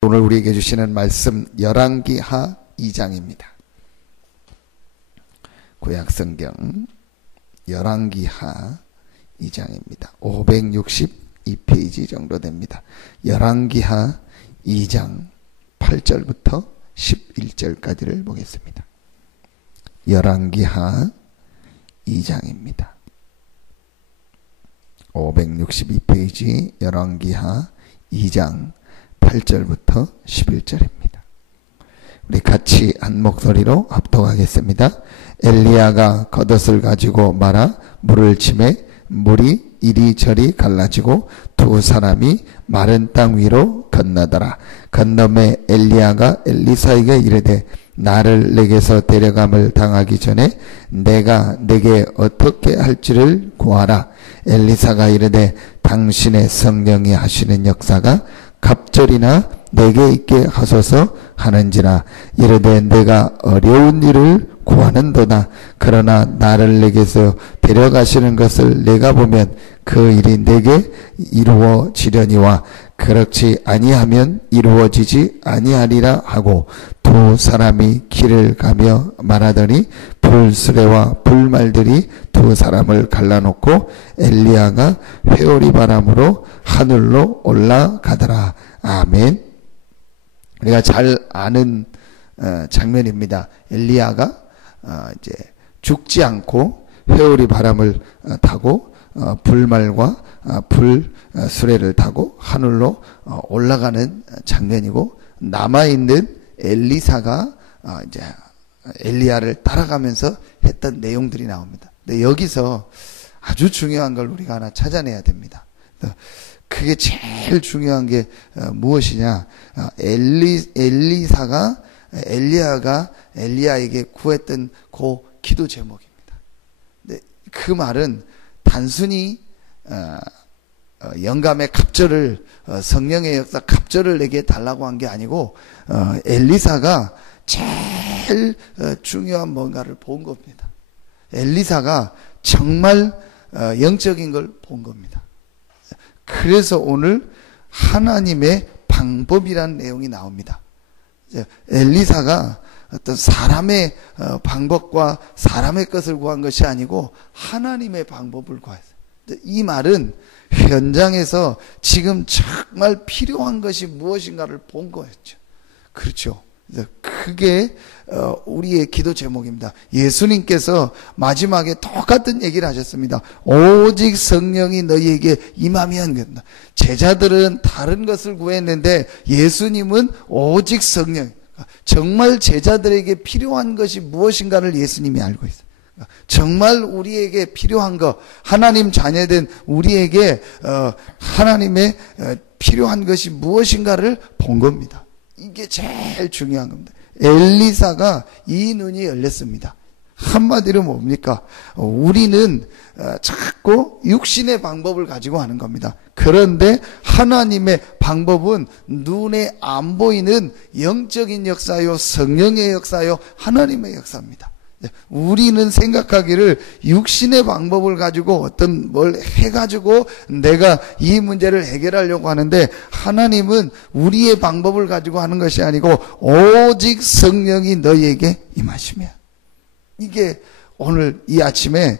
오늘 우리에게 주시는 말씀 열왕기하 2장입니다. 구약성경 열왕기하 2장입니다. 562페이지 정도 됩니다. 열왕기하 2장 8절부터 11절까지를 보겠습니다. 열왕기하 2장입니다. 562페이지 열왕기하 2장 8절부터 11절입니다. 우리 같이 한 목소리로 합독하겠습니다. 엘리야가 겉옷을 가지고 말아 물을 치매 물이 이리저리 갈라지고 두 사람이 마른 땅 위로 건너더라. 건너매 엘리야가 엘리사에게 이르되 나를 내게서 데려감을 당하기 전에 내가 내게 어떻게 할지를 구하라. 엘리사가 이르되 당신의 성령이 하시는 역사가 갑절이나 내게 있게 하소서 하는지라. 이르되 내가 어려운 일을 구하는도다. 그러나 나를 내게서 데려가시는 것을 내가 보면 그 일이 내게 이루어지려니와 그렇지 아니하면 이루어지지 아니하리라 하고 두 사람이 길을 가며 말하더니 불수레와 불말들이 두 사람을 갈라놓고 엘리야가 회오리 바람으로 하늘로 올라가더라. 아멘. 우리가 잘 아는 장면입니다. 엘리야가 이제 죽지 않고 회오리 바람을 타고 불말과 불수레를 타고 하늘로 올라가는 장면이고, 남아있는 엘리사가 이제 엘리야를 따라가면서 했던 내용들이 나옵니다. 근데 여기서 아주 중요한 걸 우리가 하나 찾아내야 됩니다. 그게 제일 중요한 게 무엇이냐? 엘리야가 엘리야에게 구했던 그 기도 제목입니다. 근데 그 말은 단순히 영감의 갑절을 성령의 역사 갑절을 내게 달라고 한 게 아니고 엘리사가 제일 중요한 뭔가를 본 겁니다. 엘리사가 정말 영적인 걸 본 겁니다. 그래서 오늘 하나님의 방법이라는 내용이 나옵니다. 엘리사가 어떤 사람의 방법과 사람의 것을 구한 것이 아니고 하나님의 방법을 구했어요. 이 말은 현장에서 지금 정말 필요한 것이 무엇인가를 본 거였죠. 그렇죠. 그게 우리의 기도 제목입니다. 예수님께서 마지막에 똑같은 얘기를 하셨습니다. 오직 성령이 너희에게 임하면 된다. 제자들은 다른 것을 구했는데 예수님은 오직 성령. 정말 제자들에게 필요한 것이 무엇인가를 예수님이 알고 있어요. 정말 우리에게 필요한 것, 하나님 자녀된 우리에게 하나님의 필요한 것이 무엇인가를 본 겁니다. 이게 제일 중요한 겁니다. 엘리사가 이 눈이 열렸습니다. 한마디로 뭡니까? 우리는 자꾸 육신의 방법을 가지고 하는 겁니다. 그런데 하나님의 방법은 눈에 안 보이는 영적인 역사요, 성령의 역사요, 하나님의 역사입니다. 우리는 생각하기를 육신의 방법을 가지고 어떤 뭘 해가지고 내가 이 문제를 해결하려고 하는데, 하나님은 우리의 방법을 가지고 하는 것이 아니고 오직 성령이 너희에게 임하시면. 이게 오늘 이 아침에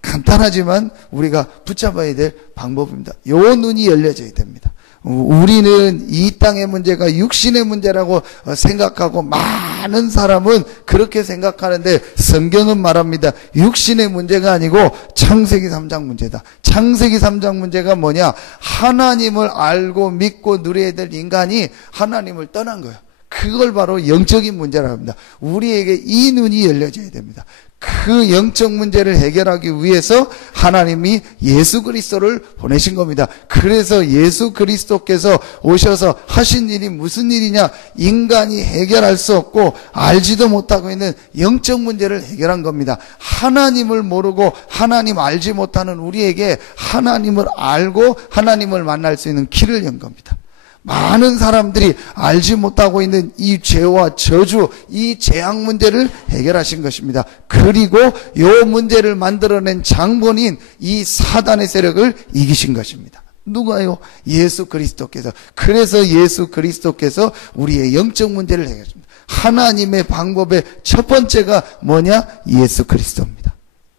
간단하지만 우리가 붙잡아야 될 방법입니다. 요 눈이 열려져야 됩니다. 우리는 이 땅의 문제가 육신의 문제라고 생각하고, 많은 사람은 그렇게 생각하는데 성경은 말합니다. 육신의 문제가 아니고 창세기 3장 문제다. 창세기 3장 문제가 뭐냐? 하나님을 알고 믿고 누려야 될 인간이 하나님을 떠난 거예요. 그걸 바로 영적인 문제라고 합니다. 우리에게 이 눈이 열려져야 됩니다. 그 영적 문제를 해결하기 위해서 하나님이 예수 그리스도를 보내신 겁니다. 그래서 예수 그리스도께서 오셔서 하신 일이 무슨 일이냐? 인간이 해결할 수 없고 알지도 못하고 있는 영적 문제를 해결한 겁니다. 하나님을 모르고 하나님 알지 못하는 우리에게 하나님을 알고 하나님을 만날 수 있는 길을 연 겁니다. 많은 사람들이 알지 못하고 있는 이 죄와 저주, 이 재앙 문제를 해결하신 것입니다. 그리고 이 문제를 만들어낸 장본인 이 사단의 세력을 이기신 것입니다. 누가요? 예수 그리스도께서. 그래서 예수 그리스도께서 우리의 영적 문제를 해결합니다. 하나님의 방법의 첫 번째가 뭐냐? 예수 그리스도입니다.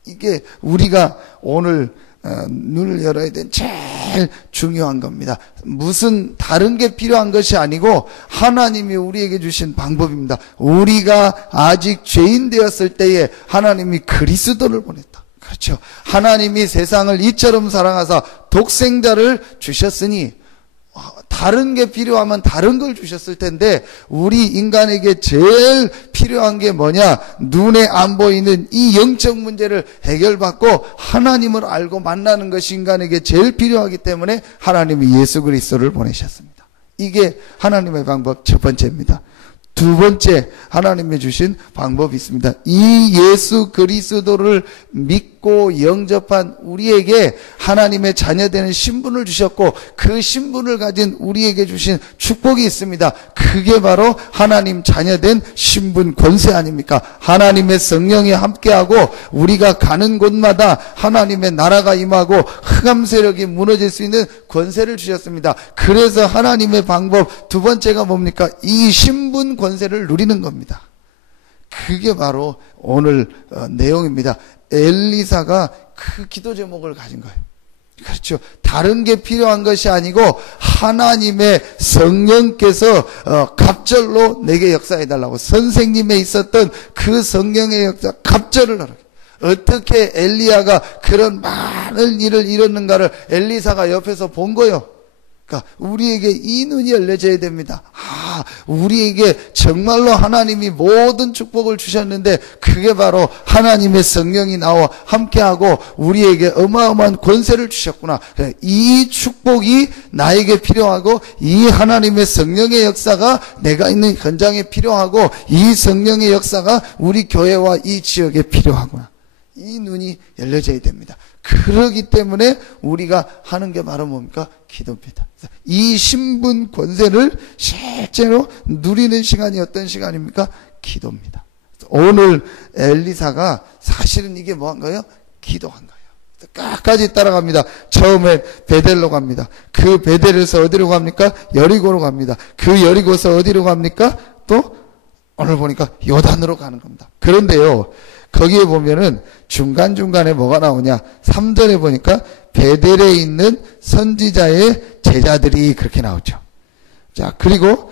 이게 우리가 오늘 눈을 열어야 되는 제일 중요한 겁니다. 무슨 다른 게 필요한 것이 아니고 하나님이 우리에게 주신 방법입니다. 우리가 아직 죄인 되었을 때에 하나님이 그리스도를 보냈다. 그렇죠. 하나님이 세상을 이처럼 사랑하사 독생자를 주셨으니 다른 게 필요하면 다른 걸 주셨을 텐데 우리 인간에게 제일 필요한 게 뭐냐? 눈에 안 보이는 이 영적 문제를 해결받고 하나님을 알고 만나는 것이 인간에게 제일 필요하기 때문에 하나님이 예수 그리스도를 보내셨습니다. 이게 하나님의 방법 첫 번째입니다. 두 번째 하나님이 주신 방법이 있습니다. 이 예수 그리스도를 믿고 영접한 우리에게 하나님의 자녀되는 신분을 주셨고 그 신분을 가진 우리에게 주신 축복이 있습니다. 그게 바로 하나님 자녀된 신분 권세 아닙니까? 하나님의 성령이 함께하고 우리가 가는 곳마다 하나님의 나라가 임하고 흑암 세력이 무너질 수 있는 권세를 주셨습니다. 그래서 하나님의 방법 두 번째가 뭡니까? 이 신분 권세를 누리는 겁니다. 그게 바로 오늘 내용입니다. 엘리사가 그 기도 제목을 가진 거예요. 그렇죠. 다른 게 필요한 것이 아니고 하나님의 성령께서 갑절로 내게 역사해달라고 선생님에 있었던 그 성령의 역사 갑절을 하라고. 어떻게 엘리야가 그런 많은 일을 이뤘는가를 엘리사가 옆에서 본 거예요. 그러니까 우리에게 이 눈이 열려져야 됩니다. 우리에게 정말로 하나님이 모든 축복을 주셨는데 그게 바로 하나님의 성령이 나와 함께하고 우리에게 어마어마한 권세를 주셨구나. 이 축복이 나에게 필요하고 이 하나님의 성령의 역사가 내가 있는 현장에 필요하고 이 성령의 역사가 우리 교회와 이 지역에 필요하구나. 이 눈이 열려져야 됩니다. 그러기 때문에 우리가 하는 게 바로 뭡니까? 기도입니다. 이 신분 권세를 실제로 누리는 시간이 어떤 시간입니까? 기도입니다. 오늘 엘리사가 사실은 이게 뭐 한 거예요? 기도한 거예요. 끝까지 따라갑니다. 처음에 베델로 갑니다. 그 베델에서 어디로 갑니까? 여리고로 갑니다. 그 여리고에서 어디로 갑니까? 또 오늘 보니까 요단으로 가는 겁니다. 그런데요, 거기에 보면은 중간중간에 뭐가 나오냐? 3절에 보니까 베델에 있는 선지자의 제자들이 그렇게 나오죠. 자, 그리고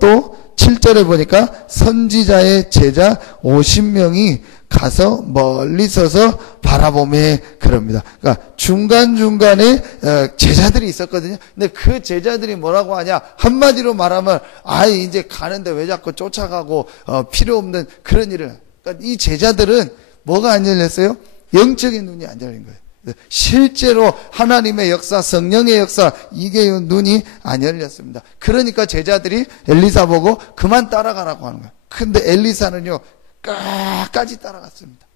또 7절에 보니까 선지자의 제자 50명이 가서 멀리 서서 바라보매 그럽니다. 그러니까 중간중간에 제자들이 있었거든요. 근데 그 제자들이 뭐라고 하냐? 한마디로 말하면 이제 가는데 왜 자꾸 쫓아가고 필요 없는 그런 일을. 그러니까 이 제자들은 뭐가 안 열렸어요? 영적인 눈이 안 열린 거예요. 실제로 하나님의 역사, 성령의 역사, 이게 눈이 안 열렸습니다. 그러니까 제자들이 엘리사 보고 그만 따라가라고 하는 거예요. 근데 엘리사는요, 끝까지 따라갔습니다.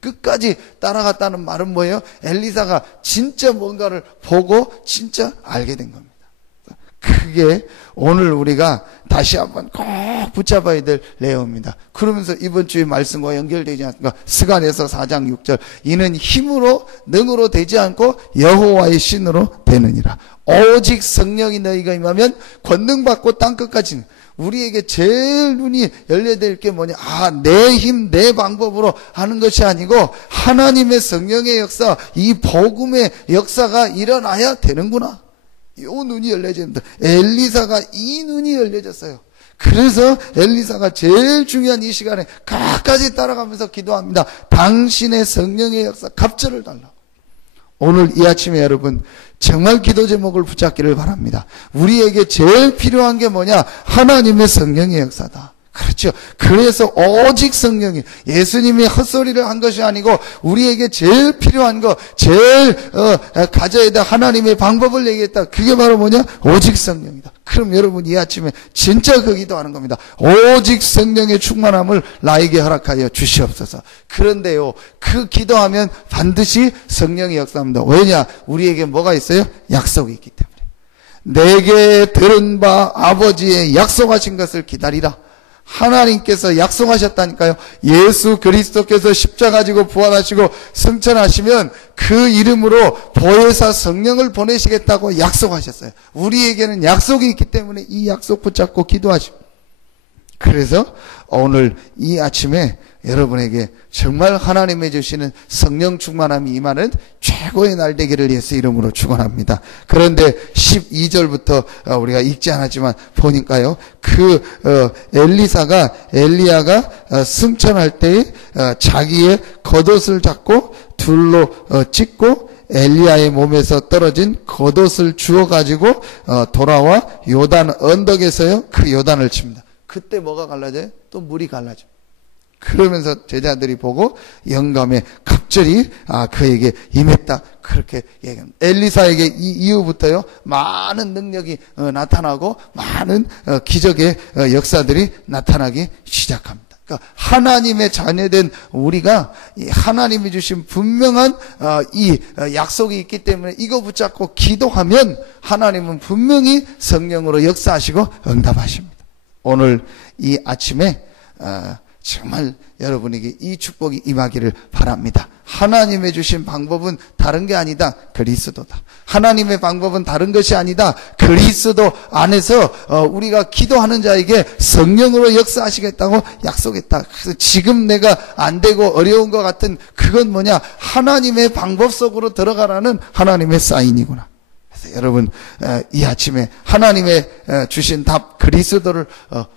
끝까지 따라갔다는 말은 뭐예요? 엘리사가 진짜 뭔가를 보고 진짜 알게 된 겁니다. 그게 오늘 우리가 다시 한번 꼭 붙잡아야 될 내용입니다. 그러면서 이번 주의 말씀과 연결되지 않습니까? 스가랴서 4장 6절 이는 힘으로 능으로 되지 않고 여호와의 신으로 되느니라. 오직 성령이 너희가 임하면 권능받고 땅끝까지. 우리에게 제일 눈이 열려야 될 게 뭐냐? 내 힘, 내 방법으로 하는 것이 아니고 하나님의 성령의 역사, 이 복음의 역사가 일어나야 되는구나. 이 눈이 열려집니다. 엘리사가 이 눈이 열려졌어요. 그래서 엘리사가 제일 중요한 이 시간에 끝까지 따라가면서 기도합니다. 당신의 성령의 역사 갑절을 달라고. 오늘 이 아침에 여러분 정말 기도 제목을 붙잡기를 바랍니다. 우리에게 제일 필요한 게 뭐냐? 하나님의 성령의 역사다. 그렇죠. 그래서 오직 성령이 예수님이 헛소리를 한 것이 아니고 우리에게 제일 필요한 거, 제일 가져야 될 하나님의 방법을 얘기했다. 그게 바로 뭐냐? 오직 성령이다. 그럼 여러분 이 아침에 진짜 그 기도하는 겁니다. 오직 성령의 충만함을 나에게 허락하여 주시옵소서. 그런데요, 그 기도하면 반드시 성령이 역사합니다. 왜냐? 우리에게 뭐가 있어요? 약속이 있기 때문에. 내게 들은 바 아버지의 약속하신 것을 기다리라. 하나님께서 약속하셨다니까요. 예수 그리스도께서 십자가 지고 부활하시고 승천하시면 그 이름으로 보혜사 성령을 보내시겠다고 약속하셨어요. 우리에게는 약속이 있기 때문에 이 약속 붙잡고 기도하십니다. 그래서 오늘 이 아침에 여러분에게 정말 하나님이 주시는 성령 충만함이 임하는 최고의 날 되기를 예수 이름으로 축원합니다. 그런데 12절부터 우리가 읽지 않았지만 보니까요, 엘리야가 승천할 때에 자기의 겉옷을 잡고 둘로 찢고 엘리야의 몸에서 떨어진 겉옷을 주워 가지고 돌아와 요단 언덕에서요 그 요단을 칩니다. 그때 뭐가 갈라져요? 또 물이 갈라져. 그러면서 제자들이 보고 영감에 갑절이 그에게 임했다. 그렇게 얘기합니다. 엘리사에게 이 이후부터요 많은 능력이 나타나고 많은 기적의 역사들이 나타나기 시작합니다. 그러니까 하나님의 자녀된 우리가 하나님이 주신 분명한 이 약속이 있기 때문에 이거 붙잡고 기도하면 하나님은 분명히 성령으로 역사하시고 응답하십니다. 오늘 이 아침에 정말 여러분에게 이 축복이 임하기를 바랍니다. 하나님의 주신 방법은 다른 게 아니다. 그리스도다. 하나님의 방법은 다른 것이 아니다. 그리스도 안에서 우리가 기도하는 자에게 성령으로 역사하시겠다고 약속했다. 그래서 지금 내가 안 되고 어려운 것 같은 그건 뭐냐? 하나님의 방법 속으로 들어가라는 하나님의 사인이구나. 여러분 이 아침에 하나님의 주신 답 그리스도를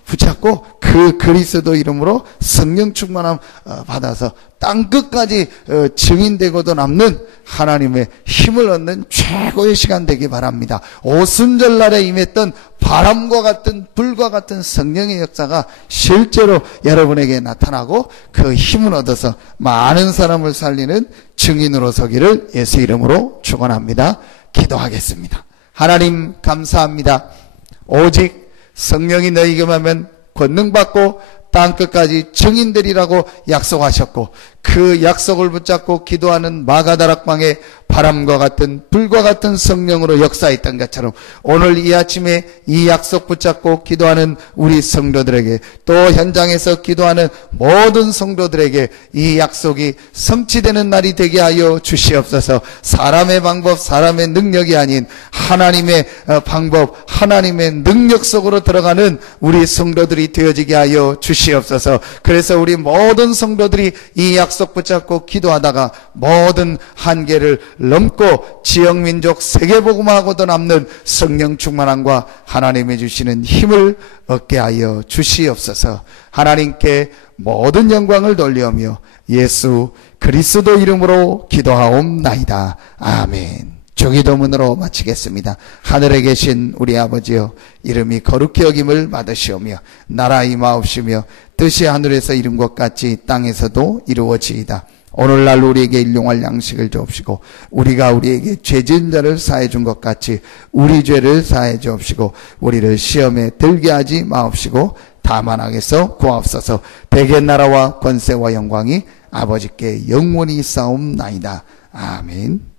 붙잡고 그 그리스도 이름으로 성령 충만함 받아서 땅끝까지 증인되고도 남는 하나님의 힘을 얻는 최고의 시간 되기 바랍니다. 오순절날에 임했던 바람과 같은 불과 같은 성령의 역사가 실제로 여러분에게 나타나고 그 힘을 얻어서 많은 사람을 살리는 증인으로 서기를 예수 이름으로 축원합니다. 기도하겠습니다. 하나님 감사합니다. 오직 성령이 너희에게 하면 권능받고 땅끝까지 증인되리라고 약속하셨고 그 약속을 붙잡고 기도하는 마가다락방에 바람과 같은 불과 같은 성령으로 역사했던 것처럼 오늘 이 아침에 이 약속 붙잡고 기도하는 우리 성도들에게 또 현장에서 기도하는 모든 성도들에게 이 약속이 성취되는 날이 되게 하여 주시옵소서. 사람의 방법, 사람의 능력이 아닌 하나님의 방법, 하나님의 능력 속으로 들어가는 우리 성도들이 되어지게 하여 주시옵소서. 그래서 우리 모든 성도들이 이 약속 붙잡고 기도하다가 모든 한계를 넘고 지역민족 세계복음하고도 남는 성령 충만함과 하나님이 주시는 힘을 얻게 하여 주시옵소서. 하나님께 모든 영광을 돌리오며 예수 그리스도 이름으로 기도하옵나이다. 아멘. 조기도문으로 마치겠습니다. 하늘에 계신 우리 아버지여, 이름이 거룩히 여김을 받으시오며 나라 임하옵시며 뜻이 하늘에서 이룬 것 같이 땅에서도 이루어지이다. 오늘날 우리에게 일용할 양식을 주옵시고 우리가 우리에게 죄 지은 자를 사해 준 것 같이 우리 죄를 사해 주옵시고 우리를 시험에 들게 하지 마옵시고 다만 악에서 구하옵소서. 대개 나라와 권세와 영광이 아버지께 영원히 있사옵나이다. 아멘.